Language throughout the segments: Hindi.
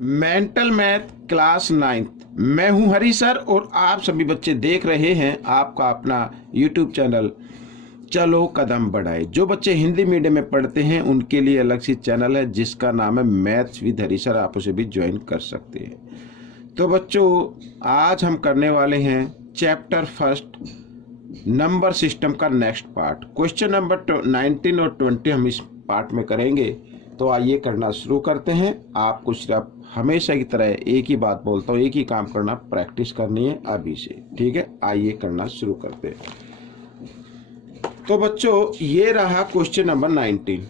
Mental math class 9th। मैं हूं हरी सर और आप सभी बच्चे देख रहे हैं आपका अपना यूट्यूब चैनल चलो कदम बढ़ाए। जो बच्चे हिंदी मीडियम में पढ़ते हैं उनके लिए अलग से चैनल है जिसका नाम है मैथ्स विद हरी सर, आप उसे भी ज्वाइन कर सकते हैं। तो बच्चों आज हम करने वाले हैं चैप्टर फर्स्ट नंबर सिस्टम का नेक्स्ट पार्ट। क्वेश्चन नंबर 19 और 20 हम इस पार्ट में करेंगे। तो आइए करना शुरू करते हैं। आपको सिर्फ हमेशा की तरह एक ही बात बोलता हूँ, एक ही काम करना, प्रैक्टिस करनी है अभी से, ठीक है। आइए करना शुरू करते हैं। तो बच्चों ये रहा क्वेश्चन नंबर 19,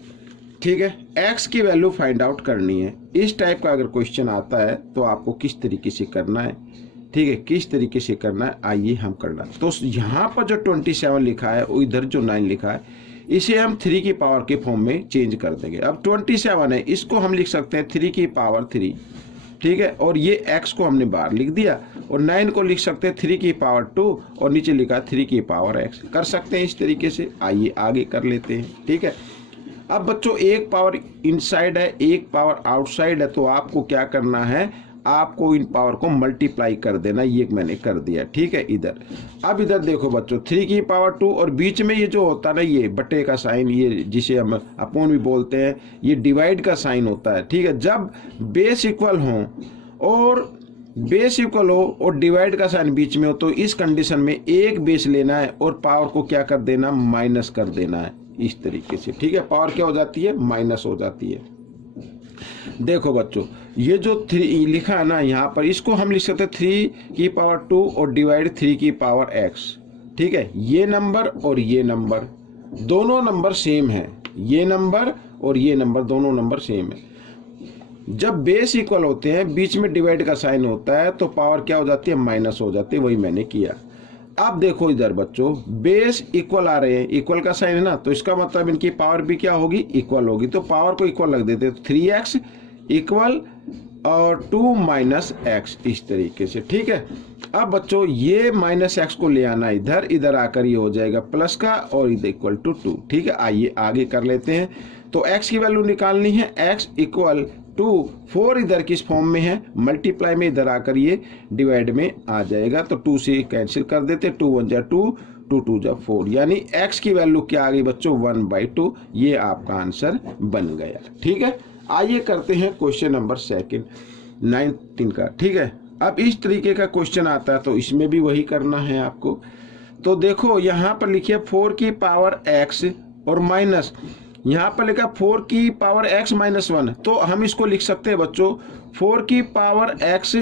ठीक है। एक्स की वैल्यू फाइंड आउट करनी है। इस टाइप का अगर क्वेश्चन आता है तो आपको किस तरीके से करना है, ठीक है, किस तरीके से करना है आइए हम करना। तो यहाँ पर जो 27 लिखा है और इधर जो 9 लिखा है इसे हम 3 की पावर के फॉर्म में चेंज कर देंगे। अब 27 है, इसको हम लिख सकते हैं 3 की पावर 3, ठीक है। और ये x को हमने बाहर लिख दिया और 9 को लिख सकते हैं 3 की पावर 2 और नीचे लिखा 3 की पावर x। कर सकते हैं इस तरीके से। आइए आगे कर लेते हैं, ठीक है। अब बच्चों एक पावर इनसाइड है, एक पावर आउटसाइड है, तो आपको क्या करना है, आपको इन पावर को मल्टीप्लाई कर देना। ये मैंने कर दिया, ठीक है। इधर अब इधर देखो बच्चों 3 की पावर 2 और बीच में ये जो होता है ना, ये बटे का साइन, ये जिसे हम अपोन भी बोलते हैं, ये डिवाइड का साइन होता है, ठीक है। जब बेस इक्वल हो और डिवाइड का साइन बीच में हो तो इस कंडीशन में एक बेस लेना है और पावर को क्या कर देना, माइनस कर देना है इस तरीके से, ठीक है। पावर क्या हो जाती है, माइनस हो जाती है। देखो बच्चों ये जो 3 लिखा है ना यहाँ पर, इसको हम लिख सकते हैं 3 की पावर 2 और डिवाइड 3 की पावर x, ठीक है। ये नंबर और ये नंबर दोनों नंबर सेम है, ये नंबर और ये नंबर दोनों नंबर सेम है। जब बेस इक्वल होते हैं, बीच में डिवाइड का साइन होता है तो पावर क्या हो जाती है, माइनस हो जाती है। वही मैंने किया। अब देखो इधर बच्चों बेस इक्वल आ रहे हैं, इक्वल का साइन है ना, तो इसका मतलब इनकी पावर भी क्या होगी, इक्वल होगी। तो पावर को इक्वल रख देते हैं, तो 3x इक्वल और 2 माइनस एक्स, इस तरीके से, ठीक है। अब बच्चों ये माइनस एक्स को ले आना इधर, इधर आकर ये हो जाएगा प्लस का और इधर इक्वल टू 2, ठीक है। आइए आगे कर लेते हैं। तो x की वैल्यू निकालनी है, x इक्वल टू 4 इधर किस फॉर्म में है, मल्टीप्लाई में, इधर आकर ये डिवाइड में आ जाएगा। तो 2 से कैंसिल कर देते, 2 1 जा 2, 2 2 जा 4, यानी x की वैल्यू क्या आ गई बच्चों, 1/2। ये आपका आंसर बन गया, ठीक है। आइए करते हैं क्वेश्चन नंबर 19 का, ठीक है। अब इस तरीके का क्वेश्चन आता है तो इसमें भी वही करना है आपको। तो देखो यहाँ पर लिखिए 4 की पावर x और माइनस, यहाँ पर लिखा 4 की पावर x माइनस 1, तो हम इसको लिख सकते हैं बच्चों 4 की पावर x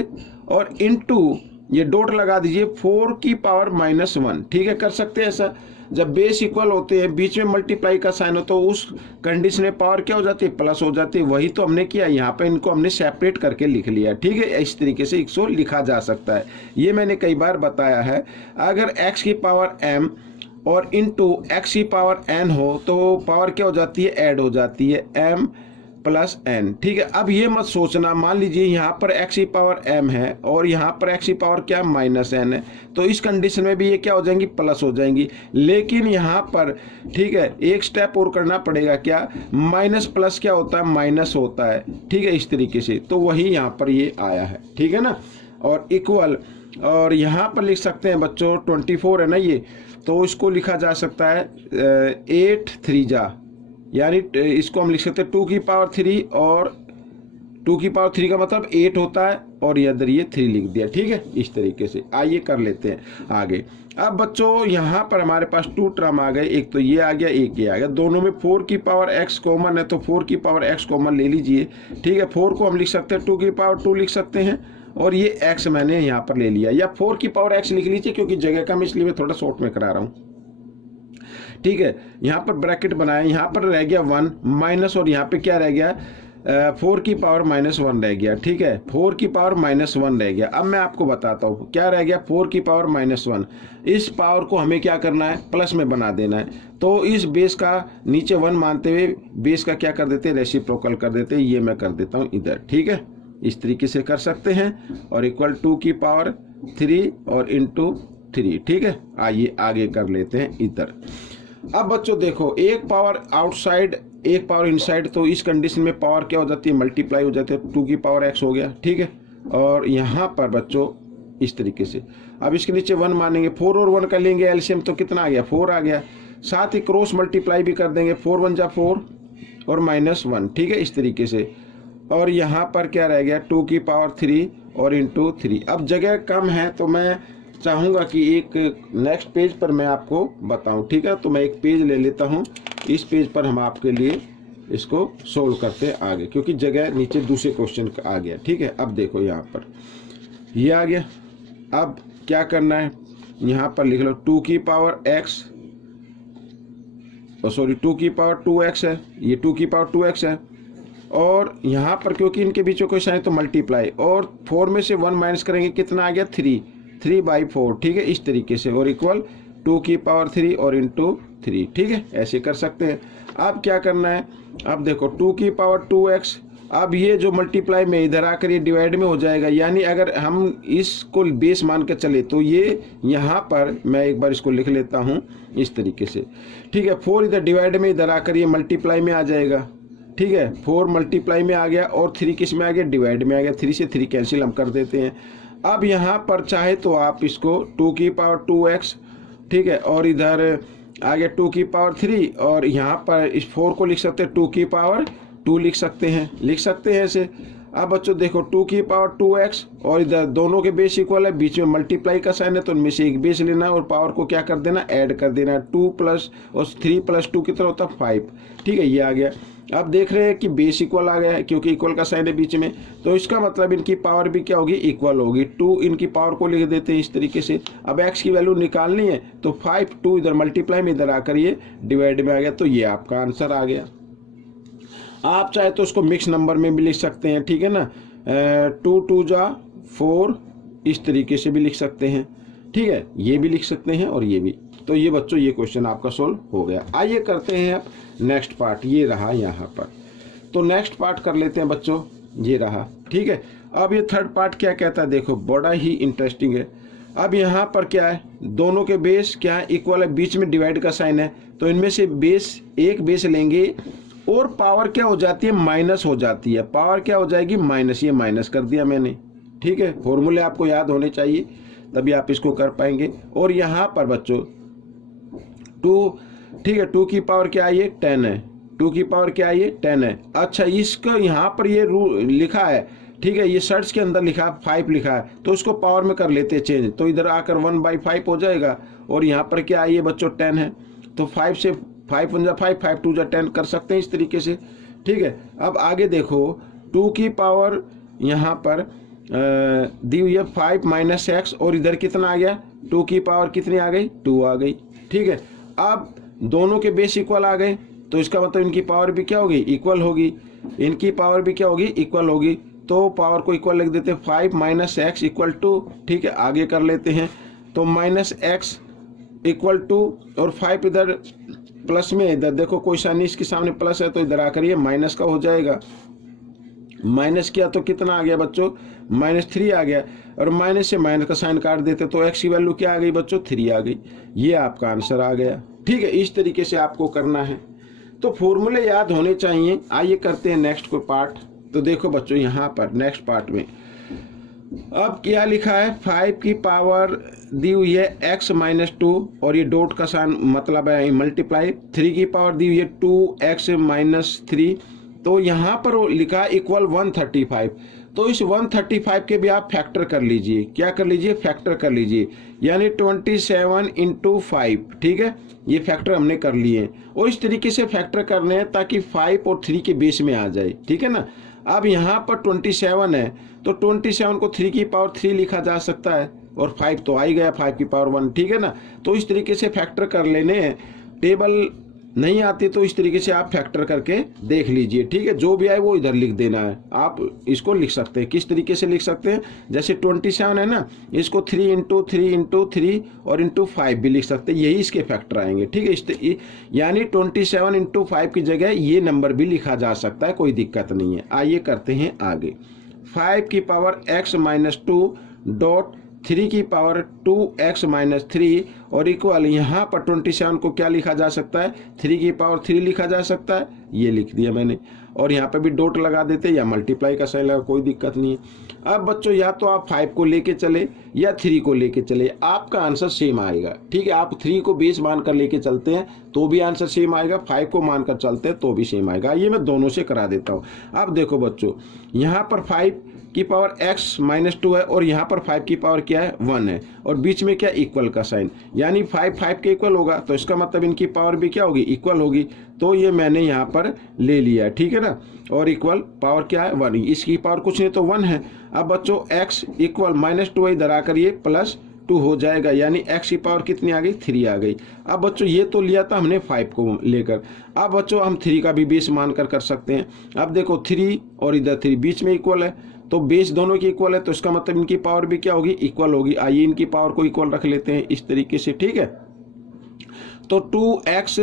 और इंटू ये डॉट लगा दीजिए 4 की पावर माइनस 1, ठीक है। कर सकते हैं ऐसा। जब बेस इक्वल होते हैं, बीच में मल्टीप्लाई का साइन हो, तो उस कंडीशन में पावर क्या हो जाती है, प्लस हो जाती है। वही तो हमने किया, यहाँ पे इनको हमने सेपरेट करके लिख लिया, ठीक है। इस तरीके से इसको लिखा जा सकता है। ये मैंने कई बार बताया है। अगर x की पावर m और इंटू एक्स की पावर n हो तो पावर क्या हो जाती है, ऐड हो जाती है, m प्लस n, ठीक है। अब ये मत सोचना, मान लीजिए यहाँ पर x की पावर m है और यहाँ पर x की पावर क्या, माइनस n है, तो इस कंडीशन में भी ये क्या हो जाएंगी, प्लस हो जाएंगी। लेकिन यहाँ पर, ठीक है, एक स्टेप और करना पड़ेगा, क्या, माइनस प्लस क्या होता है, माइनस होता है, ठीक है, इस तरीके से। तो वही यहाँ पर ये आया है, ठीक है ना। और इक्वल, और यहाँ पर लिख सकते हैं बच्चों 24 है ना ये, तो इसको लिखा जा सकता है 8 3 जा, यानी इसको हम लिख सकते हैं 2 की पावर 3 और 2 की पावर 3 का मतलब 8 होता है और इधर ये 3 लिख दिया, ठीक है, इस तरीके से। आइए कर लेते हैं आगे। अब बच्चों यहाँ पर हमारे पास 2 टर्म आ गए, एक तो ये आ गया, एक ये आ गया। दोनों में 4 की पावर x कॉमन है, तो 4 की पावर x कॉमन ले लीजिए, ठीक है। 4 को हम लिख सकते हैं 2 की पावर 2 लिख सकते हैं और ये x मैंने यहाँ पर ले लिया, या 4 की पावर x लिख लीजिए, क्योंकि जगह कम इसलिए मैं थोड़ा शॉर्ट में करा रहा हूँ, ठीक है। यहाँ पर ब्रैकेट बनाया, यहाँ पर रह गया 1 माइनस, और यहाँ पे क्या रह गया, 4 की पावर -1 रह गया, ठीक है। 4 की पावर -1 रह गया। अब मैं आपको बताता हूँ क्या रह गया, 4 की पावर -1। इस पावर को हमें क्या करना है, प्लस में बना देना है। तो इस बेस का नीचे 1 मानते हुए बेस का क्या कर देते हैं, रेसिप्रोकल कर देते हैं। ये मैं कर देता हूँ इधर, ठीक है, इस तरीके से कर सकते हैं। और इक्वल 2 की पावर 3 और इंटू 3, ठीक है। आइए आगे कर लेते हैं इधर। अब बच्चों देखो एक पावर आउटसाइड एक पावर इनसाइड, तो इस कंडीशन में पावर क्या हो जाती है, मल्टीप्लाई हो जाती है, 2 की पावर x हो गया, ठीक है। और यहाँ पर बच्चों इस तरीके से, अब इसके नीचे 1 मानेंगे, 4 और 1 का लेंगे एलसीएम तो कितना आ गया, 4 आ गया। साथ ही क्रॉस मल्टीप्लाई भी कर देंगे, 4 1 जा 4 और -1, ठीक है, इस तरीके से। और यहाँ पर क्या रह गया, 2 की पावर 3 और इंटू 3। अब जगह कम है तो मैं चाहूँगा कि एक नेक्स्ट पेज पर मैं आपको बताऊँ, ठीक है। तो मैं एक पेज ले लेता हूँ, इस पेज पर हम आपके लिए इसको सोल्व करते हैं आगे, क्योंकि जगह नीचे दूसरे क्वेश्चन का आ गया, ठीक है। अब देखो यहाँ पर ये आ गया। अब क्या करना है, यहाँ पर लिख लो 2 की पावर x, सॉरी 2 की पावर 2x है, ये 2 की पावर 2x है। और यहाँ पर क्योंकि इनके बीच में कोई साइन तो मल्टीप्लाई, और 4 में से 1 माइनस करेंगे, कितना आ गया 3/4, ठीक है, इस तरीके से। और इक्वल 2 की पावर 3 और इंटू 3, ठीक है, ऐसे कर सकते हैं। अब क्या करना है, अब देखो 2 की पावर 2x, अब ये जो मल्टीप्लाई में इधर आकर ये डिवाइड में हो जाएगा, यानी अगर हम इसको बेस मान के चले तो ये यहाँ पर मैं एक बार इसको लिख लेता हूँ इस तरीके से, ठीक है। 4 इधर डिवाइड में इधर आकर ये मल्टीप्लाई में आ जाएगा, ठीक है। 4 मल्टीप्लाई में आ गया और 3 किस में आ गया, डिवाइड में आ गया। 3 से 3 कैंसिल हम कर देते हैं। अब यहाँ पर चाहे तो आप इसको 2 की पावर 2x, ठीक है, और इधर आ गया 2 की पावर 3, और यहाँ पर इस 4 को लिख सकते हैं 2 की पावर 2 लिख सकते हैं ऐसे। अब बच्चों देखो 2 की पावर 2x, और इधर दोनों के बेस इक्वल है, बीच में मल्टीप्लाई का साइन है, तो उनमें से एक बेस लेना है और पावर को क्या कर देना, ऐड कर देना है। 2 प्लस और 3 प्लस 2 कितना होता है 5, ठीक है, ये आ गया। अब देख रहे हैं कि बेस इक्वल आ गया है, क्योंकि इक्वल का साइन है बीच में, तो इसका मतलब इनकी पावर भी क्या होगी, इक्वल होगी। 2 इनकी पावर को लिख देते हैं इस तरीके से। अब x की वैल्यू निकालनी है तो 5, 2 इधर मल्टीप्लाई में इधर आकर ये डिवाइड में आ गया, तो ये आपका आंसर आ गया। आप चाहे तो उसको मिक्स नंबर में भी लिख सकते हैं, ठीक है ना, 2 2 जा 4, इस तरीके से भी लिख सकते हैं, ठीक है, ये भी लिख सकते हैं और ये भी। तो ये बच्चों ये क्वेश्चन आपका सोल्व हो गया। आइए करते हैं अब नेक्स्ट पार्ट, ये रहा यहाँ पर। तो नेक्स्ट पार्ट कर लेते हैं बच्चों, ये रहा, ठीक है। अब ये थर्ड पार्ट क्या कहता है, देखो बड़ा ही इंटरेस्टिंग है। अब यहाँ पर क्या है, दोनों के बेस क्या है, इक्वल है, बीच में डिवाइड का साइन है, तो इनमें से बेस एक बेस लेंगे और पावर क्या हो जाती है, माइनस हो जाती है। पावर क्या हो जाएगी, माइनस, ये माइनस कर दिया मैंने, ठीक है। फॉर्मूले आपको याद होने चाहिए तभी आप इसको कर पाएंगे। और यहाँ पर बच्चों 2, ठीक है, 2 की पावर क्या है, ये 10 है, 2 की पावर क्या है, ये 10 है। अच्छा, इसको यहाँ पर ये लिखा है, ठीक है, ये सर्च के अंदर लिखा 5 लिखा है, तो उसको पावर में कर लेते हैं चेंज, तो इधर आकर 1/5 हो जाएगा। और यहाँ पर क्या है, ये बच्चों 10 है, तो 5 से 5 1 जा 5, 5 2 जा 10 कर सकते हैं इस तरीके से, ठीक है। अब आगे देखो 2 की पावर यहाँ पर दी हुई है 5 माइनस x, और इधर कितना आ गया, 2 की पावर कितनी आ गई, 2 आ गई, ठीक है। अब दोनों के बेस इक्वल आ गए, तो इसका मतलब इनकी पावर भी क्या होगी, इक्वल होगी, इनकी पावर भी क्या होगी, इक्वल होगी। तो पावर को इक्वल लिख देते हैं, 5 माइनस एक्स इक्वल टू, ठीक है, आगे कर लेते हैं। तो माइनस एक्स इक्वल टू, और 5 इधर प्लस में, इधर देखो कोई साइन इसके सामने प्लस है, तो इधर आकर ये माइनस का हो जाएगा। माइनस किया तो कितना आ गया बच्चों, -3 आ गया, और माइनस से माइनस का साइन काट देते तो x की वैल्यू क्या आ गई बच्चों, 3 आ गई। ये आपका आंसर आ गया, ठीक है। इस तरीके से आपको करना है, तो फॉर्मूले याद होने चाहिए। आइए करते हैं नेक्स्ट को पार्ट। तो देखो बच्चों यहाँ पर नेक्स्ट पार्ट में अब क्या लिखा है, 5 की पावर दी हुई है x माइनस 2, और ये डॉट का साइन मतलब है मल्टीप्लाई। 3 की पावर दी हुई है 2x माइनस 3, तो यहाँ पर लिखा इक्वल 135। तो इस 135 के भी आप फैक्टर कर लीजिए, क्या कर लीजिए, फैक्टर कर लीजिए, यानी 27 इंटू 5, ठीक है, ये फैक्टर हमने कर लिए। और इस तरीके से फैक्टर करने हैं ताकि 5 और 3 के बेस में आ जाए, ठीक है ना। अब यहाँ पर 27 है, तो 27 को 3 की पावर 3 लिखा जा सकता है, और 5 तो आ ही गया, 5 की पावर 1, ठीक है ना। तो इस तरीके से फैक्टर कर लेने हैं। टेबल नहीं आती तो इस तरीके से आप फैक्टर करके देख लीजिए, ठीक है। जो भी आए वो इधर लिख देना है। आप इसको लिख सकते हैं, किस तरीके से लिख सकते हैं, जैसे 27 है ना, इसको 3 इंटू 3 इंटू 3 और इंटू 5 भी लिख सकते हैं, यही इसके फैक्टर आएंगे, ठीक है। यानी 27 इंटू 5 की जगह ये नंबर भी लिखा जा सकता है, कोई दिक्कत नहीं है। आइए करते हैं आगे। 5 की पावर x माइनस 2 डॉट 3 की पावर 2x माइनस 3, और इक्वल यहाँ पर 27 को क्या लिखा जा सकता है, 3 की पावर 3 लिखा जा सकता है, ये लिख दिया मैंने, और यहाँ पे भी डॉट लगा देते या मल्टीप्लाई का साइन लगा, कोई दिक्कत नहीं है। अब बच्चों या तो आप 5 को लेके चले या 3 को लेके चले, आपका आंसर सेम आएगा। ठीक है, आप 3 को बेस मानकर लेके चलते हैं तो भी आंसर सेम आएगा, 5 को मानकर चलते हैं तो भी सेम आएगा। ये मैं दोनों से करा देता हूँ। अब देखो बच्चों, यहाँ पर 5 की पावर x-2 है और यहाँ पर 5 की पावर क्या है 1 है, और बीच में क्या इक्वल का साइन, यानी 5 5 के इक्वल होगा, तो इसका मतलब इनकी पावर भी क्या होगी, इक्वल होगी। तो ये मैंने यहाँ पर ले लिया है, ठीक है ना, और इक्वल पावर क्या है 1, इसकी पावर कुछ नहीं तो 1 है। अब बच्चों x इक्वल -2 इधर आकर ये +2 हो जाएगा, यानी x की पावर कितनी आ गई, 3 आ गई। अब बच्चों ये तो लिया था हमने 5 को लेकर, अब बच्चों हम 3 का भी बेस मानकर कर सकते हैं। अब देखो 3 और इधर 3 बीच में इक्वल है, तो बेस दोनों की इक्वल है, तो इसका मतलब इनकी पावर भी क्या होगी, इक्वल होगी। आइए इनकी पावर को इक्वल रख लेते हैं इस तरीके से, ठीक है। तो 2x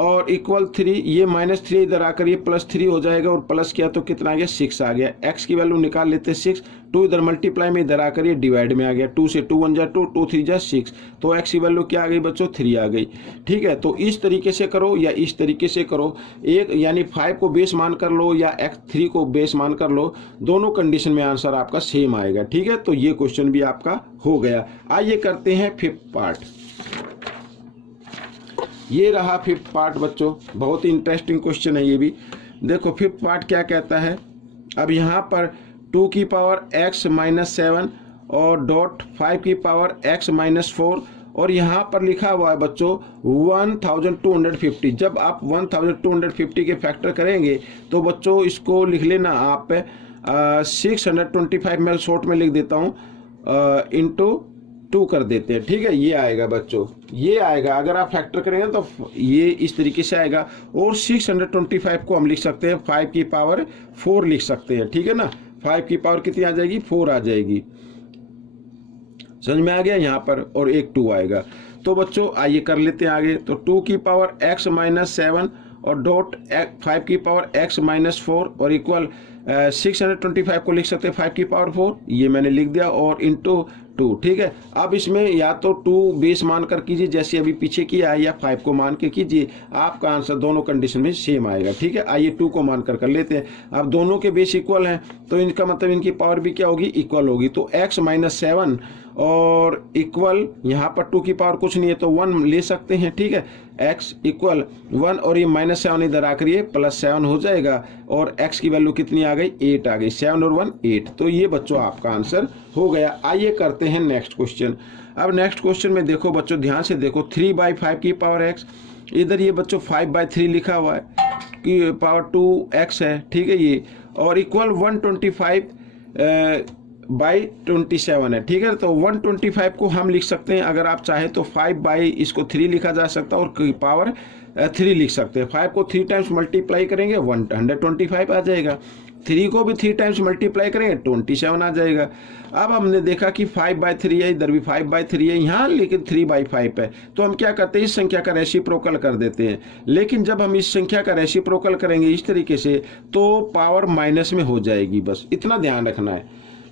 और इक्वल 3, ये -3 इधर आकर ये +3 हो जाएगा, और प्लस किया तो कितना आ गया, 6 आ गया। x की वैल्यू निकाल लेते हैं 6, 2 इधर मल्टीप्लाई में इधर आकर ये डिवाइड में आ गया, 2 से 2 1 जा 2, 2 3 जा 6, तो x की वैल्यू क्या आ गई बच्चों, 3 आ गई। ठीक है, तो इस तरीके से करो या इस तरीके से करो, एक यानी 5 को बेस मान कर लो या x3 को बेस मान कर लो, दोनों कंडीशन में आंसर आपका सेम आएगा। ठीक है, तो ये क्वेश्चन भी आपका हो गया। आइए करते हैं 5th पार्ट। ये रहा 5th पार्ट बच्चों, बहुत ही इंटरेस्टिंग क्वेश्चन है ये भी। देखो 5th पार्ट क्या कहता है, अब यहाँ पर 2 की पावर x-7 और डॉट 5 की पावर x-4, और यहाँ पर लिखा हुआ है बच्चों 1250। जब आप 1250 के फैक्टर करेंगे तो बच्चों इसको लिख लेना आप 625, मैं शॉर्ट में लिख देता हूँ, इंटू 2 कर देते हैं। ठीक है, ये आएगा बच्चों, ये आएगा, अगर आप फैक्टर करेंगे तो ये इस तरीके से आएगा। और 625 को हम लिख सकते हैं 5 की पावर 4 लिख सकते हैं। ठीक है ना, 5 की पावर कितनी आ जाएगी, 4 आ जाएगी। समझ में आ गया यहाँ पर, और एक 2 आएगा। तो बच्चों आइए कर लेते हैं आगे। तो 2 की पावर x-7 और डॉट 5 की पावर x-4 और इक्वल 625 को लिख सकते हैं 5 की पावर 4, ये मैंने लिख दिया, और इंटू 2। ठीक है, अब इसमें या तो 2 बेस मान कर कीजिए जैसे अभी पीछे किया है, या 5 को मान के कीजिए, आपका आंसर दोनों कंडीशन में सेम आएगा। ठीक है, आइए 2 को मान कर लेते हैं। अब दोनों के बेस इक्वल हैं, तो इनका मतलब इनकी पावर भी क्या होगी, इक्वल होगी। तो x-7 और इक्वल यहाँ पर 2 की पावर कुछ नहीं है तो 1 ले सकते हैं। ठीक है, x इक्वल 1 और ये -7 इधर आकर ये +7 हो जाएगा, और x की वैल्यू कितनी आ गई, 8 आ गई। 7 और 1 8, तो ये बच्चों आपका आंसर हो गया। आइए करते हैं नेक्स्ट क्वेश्चन। अब नेक्स्ट क्वेश्चन में देखो बच्चों, ध्यान से देखो, 3/5 की पावर x, इधर ये बच्चों 5/3 लिखा हुआ है कि पावर 2x है। ठीक है, ये और इक्वल 125/27 है। ठीक है, तो 125 को हम लिख सकते हैं, अगर आप चाहे तो 5/इसको 3 लिखा जा सकता है, और पावर 3 लिख सकते हैं। 5 को 3 टाइम्स मल्टीप्लाई करेंगे 125 आ जाएगा, 3 को भी 3 टाइम्स मल्टीप्लाई करेंगे 27 आ जाएगा। अब हमने देखा कि 5/3 है, इधर भी 5/3 है यहाँ, लेकिन 3/5 है, तो हम क्या करते हैं, इस संख्या का रेसिप्रोकल कर देते हैं। लेकिन जब हम इस संख्या का रेसिप्रोकल करेंगे इस तरीके से, तो पावर माइनस में हो जाएगी, बस इतना ध्यान रखना है।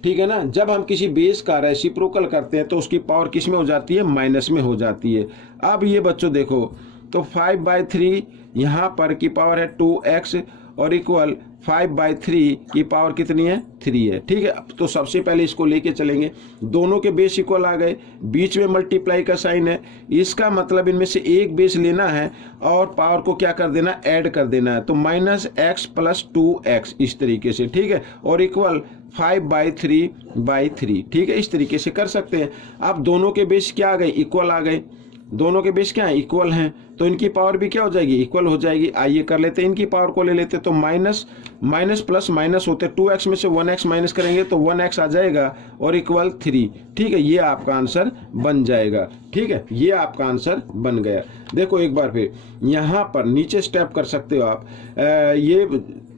ठीक है ना, जब हम किसी बेस का रेसिप्रोकल करते हैं तो उसकी पावर किस में हो जाती है, माइनस में हो जाती है। अब ये बच्चों देखो, तो 5/3 यहाँ पर की पावर है 2x और इक्वल 5/3 की पावर कितनी है, 3 है। ठीक है, तो सबसे पहले इसको लेके चलेंगे, दोनों के बेस इक्वल आ गए, बीच में मल्टीप्लाई का साइन है, इसका मतलब इनमें से एक बेस लेना है और पावर को क्या कर देना, ऐड कर देना है, तो -x + 2x इस तरीके से। ठीक है, और इक्वल 5/3/3। ठीक है, इस तरीके से कर सकते हैं। अब दोनों के बेस क्या आ गए, इक्वल आ गए, दोनों के बेस क्या है, इक्वल हैं, तो इनकी पावर भी क्या हो जाएगी, इक्वल हो जाएगी। आइए कर लेते हैं, इनकी पावर को ले लेते, तो माइनस प्लस माइनस होते, 2x में से 1x माइनस करेंगे तो 1x आ जाएगा, और इक्वल 3। ठीक है, ये आपका आंसर बन जाएगा। ठीक है, ये आपका आंसर बन गया। देखो एक बार फिर यहाँ पर नीचे स्टेप कर सकते हो आप, ये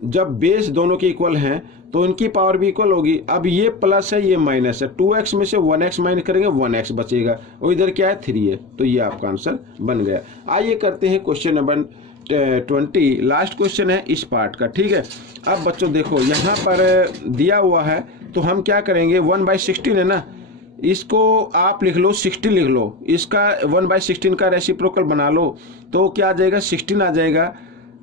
जब बेस दोनों के इक्वल हैं तो इनकी पावर भी इक्वल होगी। अब ये प्लस है, ये माइनस है, 2x में से 1x माइनस करेंगे 1x बचेगा, और इधर क्या है, 3 है, तो ये आपका आंसर बन गया। आइए करते हैं क्वेश्चन नंबर 20, लास्ट क्वेश्चन है इस पार्ट का। ठीक है, अब बच्चों देखो यहाँ पर दिया हुआ है, तो हम क्या करेंगे, 1/16 है ना, इसको आप लिख लो 16 लिख लो, इसका 1/16 का रेसिप्रोकल बना लो, तो क्या आ जाएगा, 16 आ जाएगा।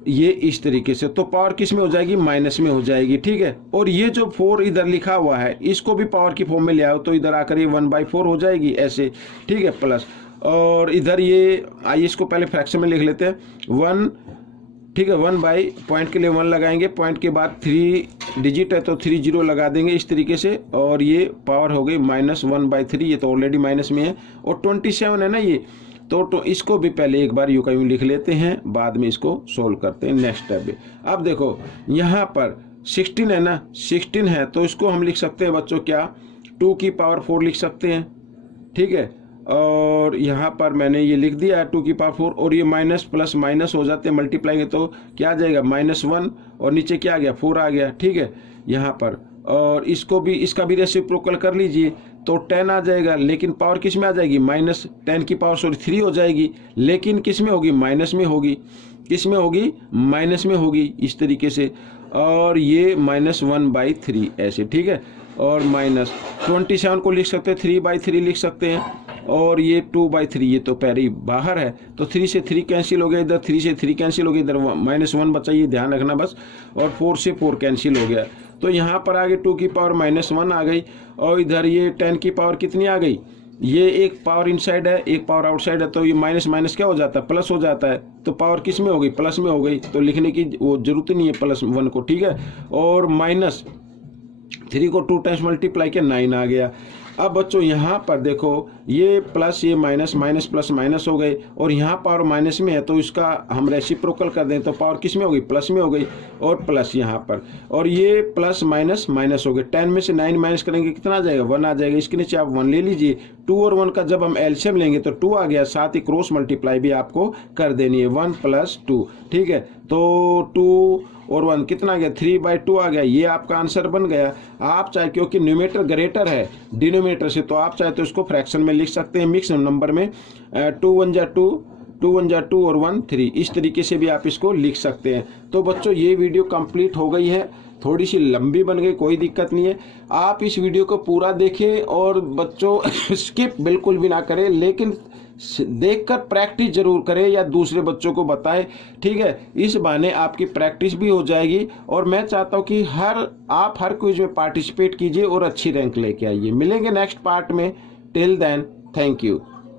ये इस तरीके से, तो पावर किस में हो जाएगी, माइनस में हो जाएगी, ठीक है। और ये जो 4 इधर लिखा हुआ है इसको भी पावर की फॉर्म में ले आओ तो इधर आकर ये 1/4 हो जाएगी ऐसे, ठीक है, प्लस। और इधर ये आइए इसको पहले फ्रैक्शन में लिख लेते हैं 1, ठीक है, 1 बाई पॉइंट के लिए 1 लगाएंगे, पॉइंट के बाद 3 डिजिट है तो 3 0 लगा देंगे इस तरीके से, और ये पावर हो गई -1/3, ये तो ऑलरेडी माइनस में है, और 27 है ना ये, तो इसको भी पहले एक बार यूं का यूं लिख लेते हैं, बाद में इसको सोल्व करते हैं नेक्स्ट स्टेप में। अब देखो यहाँ पर 16 है ना, 16 है तो इसको हम लिख सकते हैं बच्चों क्या, 2 की पावर 4 लिख सकते हैं, ठीक है। और यहाँ पर मैंने ये लिख दिया 2 की पावर 4, और ये माइनस प्लस माइनस हो जाते हैं, मल्टीप्लाई तो क्या आ जाएगा -1, और नीचे क्या आ गया 4 आ गया, ठीक है यहाँ पर। और इसको भी, इसका भी रेसिप्रोकल कर लीजिए तो 10 आ जाएगा, लेकिन पावर किस में आ जाएगी, -10 की पावर 3 हो जाएगी, लेकिन किस में होगी, माइनस में होगी, किस में होगी, माइनस में होगी इस तरीके से। और ये -1/3 ऐसे, ठीक है। और -27 को लिख सकते हैं 3/3 लिख सकते हैं, और ये 2/3, ये तो पहले ही बाहर है तो 3 से 3 कैंसिल हो गया, इधर 3 से 3 कैंसिल हो गया, इधर -1 बचा, ये ध्यान रखना बस, और 4 से 4 कैंसिल हो गया, तो यहाँ पर आगे 2 की पावर -1 आ गई, और इधर ये 10 की पावर कितनी आ गई, ये एक पावर इनसाइड है एक पावर आउटसाइड है, तो ये माइनस माइनस क्या हो जाता है, प्लस हो जाता है, तो पावर किस में हो गई, प्लस में हो गई, तो लिखने की वो जरूरत नहीं है +1 को, ठीक है। और -3 को 2 टाइम्स मल्टीप्लाई किया 9 आ गया। अब बच्चों यहाँ पर देखो ये प्लस ये माइनस, माइनस प्लस माइनस हो गए, और यहाँ पावर माइनस में है तो इसका हम रेसिप्रोकल कर दें तो पावर किस में हो गई, प्लस में हो गई, और प्लस यहाँ पर, और ये प्लस माइनस माइनस हो गए, 10 में से 9 माइनस करेंगे कितना आ जाएगा, 1 आ जाएगा, इसके नीचे आप 1 ले लीजिए। 2 और 1 का जब हम एलसीएम लेंगे तो 2 आ गया, साथ ही क्रॉस मल्टीप्लाई भी आपको कर देनी है, 1 + 2, ठीक है। तो 2 और 1 कितना आ गया, 3/2 आ गया, ये आपका आंसर बन गया। आप चाहे, क्योंकि न्यूमेरेटर ग्रेटर है डिनोमिनेटर से, तो आप चाहे तो इसको फ्रैक्शन में लिख सकते हैं, मिक्स नंबर में 2 1 जा 2, 2 1 जा 2 और 1 3, इस तरीके से भी आप इसको लिख सकते हैं। तो बच्चों ये वीडियो कंप्लीट हो गई है, थोड़ी सी लंबी बन गई, कोई दिक्कत नहीं है, आप इस वीडियो को पूरा देखें, और बच्चों स्किप बिल्कुल भी ना करें, लेकिन देखकर प्रैक्टिस जरूर करें या दूसरे बच्चों को बताएं, ठीक है। इस बहाने आपकी प्रैक्टिस भी हो जाएगी, और मैं चाहता हूं कि आप हर क्विज में पार्टिसिपेट कीजिए और अच्छी रैंक लेके आइए। मिलेंगे नेक्स्ट पार्ट में, टिल देन थैंक यू।